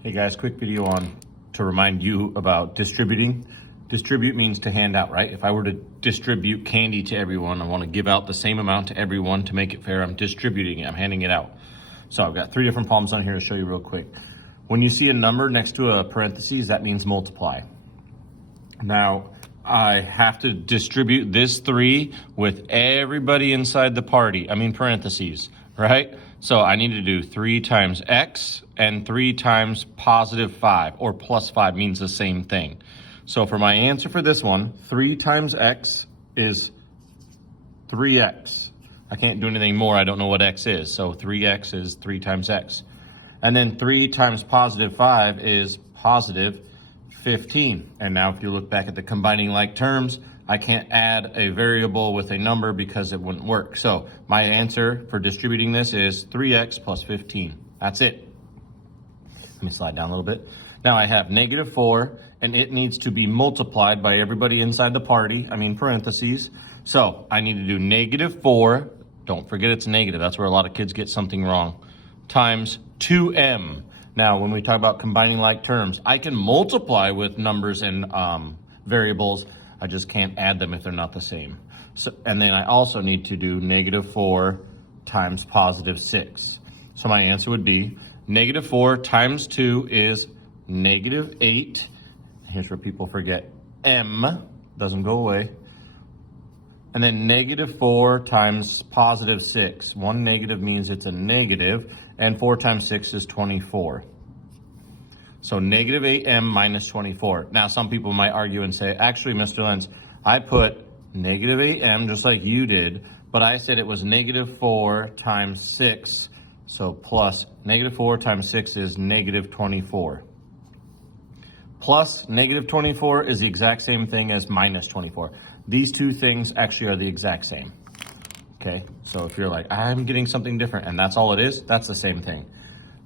Hey guys, quick video to remind you about distributing. Distribute means to hand out, right? If I were to distribute candy to everyone, I want to give out the same amount to everyone to make it fair. I'm distributing it, I'm handing it out. So I've got 3 different problems on here to show you real quick. When you see a number next to a parentheses, that means multiply. Now, I have to distribute this 3 with everybody inside the parentheses, right? So I need to do 3 times x and 3 times positive 5, or plus 5 means the same thing. So for my answer for this one, 3 times x is 3x. I can't do anything more, I don't know what x is. So 3x is 3 times x. And then 3 times positive 5 is positive 15. And now if you look back at the combining like terms, I can't add a variable with a number because it wouldn't work. So my answer for distributing this is 3x plus 15. That's it. Let me slide down a little bit. Now I have negative 4, and it needs to be multiplied by everybody inside the parentheses. So I need to do negative 4, don't forget it's negative, that's where a lot of kids get something wrong, times 2m. Now, when we talk about combining like terms, I can multiply with numbers and variables. I just can't add them if they're not the same. So, and then I also need to do negative 4 times positive 6. So my answer would be negative 4 times 2 is negative 8. Here's where people forget m, doesn't go away. And then negative 4 times positive 6. One negative means it's a negative, and 4 times 6 is 24. So negative 8m minus 24. Now some people might argue and say, actually, Mr. Lenz, I put negative 8m just like you did, but I said it was negative 4 times 6. So plus negative 4 times 6 is negative 24. Plus negative 24 is the exact same thing as minus 24. These two things actually are the exact same. Okay, so if you're like, I'm getting something different, and that's all it is, that's the same thing.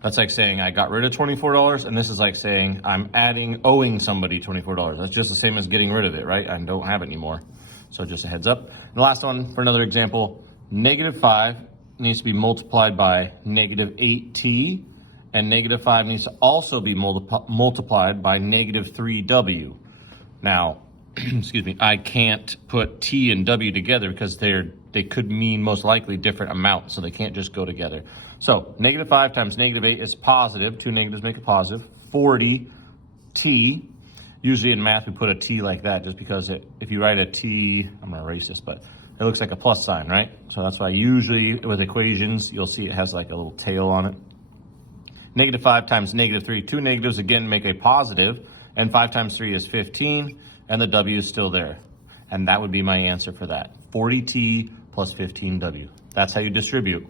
That's like saying I got rid of $24, and this is like saying I'm owing somebody $24. That's just the same as getting rid of it, right? I don't have it anymore. So just a heads up. And the last one, for another example, negative 5 needs to be multiplied by negative 8t, and negative 5 needs to also be multiplied by negative 3w. Now, excuse me, I can't put t and w together because they could mean most likely different amounts, so they can't just go together. So negative 5 times negative 8 is positive. 2 negatives make a positive. 40t. Usually in math we put a t like that just because if you write a t, I'm going to erase this, but it looks like a plus sign, right? So that's why usually with equations you'll see it has like a little tail on it. Negative 5 times negative 3. 2 negatives again make a positive, and 5 times 3 is 15, and the w is still there. And that would be my answer for that. 40t plus 15w. That's how you distribute.